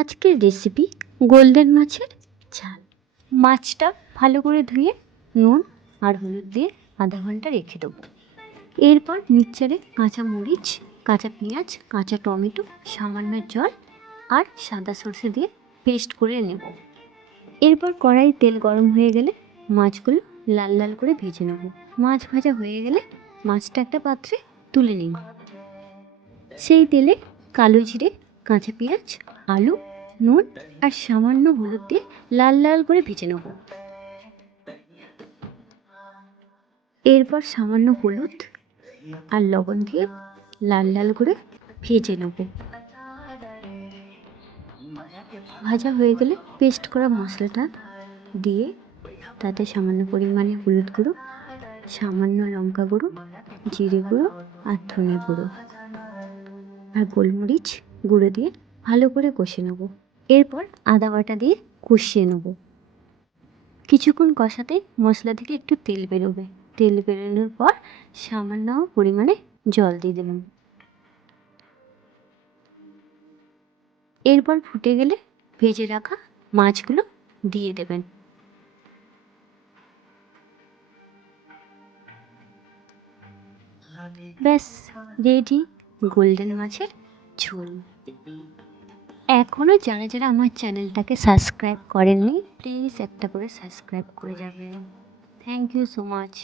আজকের recipe golden মাছের ঝাল। মাছটা ভালো করে ধুয়ে নুন আর হলুদ দিয়ে আধা ঘন্টা রেখে দেবো। এরপর মিক্সচারে কাঁচা মরিচ, কাঁচা পেঁয়াজ, কাঁচা টমেটো, সামান্য জল আর সাদা সর্ষে দিয়ে পেস্ট করে নেব। এরপর কড়াই তেল গরম হয়ে গেলে মাছগুলো লাল লাল করে ভেজে নেব। মাছ ভাজা হয়ে গেলে মাছটা একটা পাত্রে তুলে নিন। সেই তেলে কালো জিরে, কাঁচা পেঁয়াজ, আলু, নুন আর সামান্য হলুদ দিয়ে লাল লাল করে ভেজে নেব। এরপর সামান্য হলুদ আর লবণ দিয়ে লাল লাল করে ভেজে নেব। ভাজা হয়ে গেলে পেস্ট করা মশলাটা দিয়ে তাতে সামান্য পরিমাণে হলুদ গুঁড়ো, সামান্য লঙ্কা গুঁড়ো, জিরে গুঁড়ো আর ধনে গুঁড়ো আর গোলমরিচ গুঁড়ো দিয়ে ভালো করে কষে নেব। এরপর আদা বাটা দিয়ে কষিয়ে নেব। কিছুক্ষণ কষাতে মশলা থেকে একটু তেল বেরোবে। তেল বেরোনোর পর সামান্য পরিমাণে জল দিয়ে দেবেন। এরপর ফুটে গেলে ভেজে রাখা মাছগুলো দিয়ে দেবেন। ব্যাস রেডি গোল্ডেন মাছের ঝোল। এখনও যারা যারা আমার চ্যানেলটাকে সাবস্ক্রাইব করেননি প্লিজ একটা করে সাবস্ক্রাইব করে যাবেন। Thank you so much.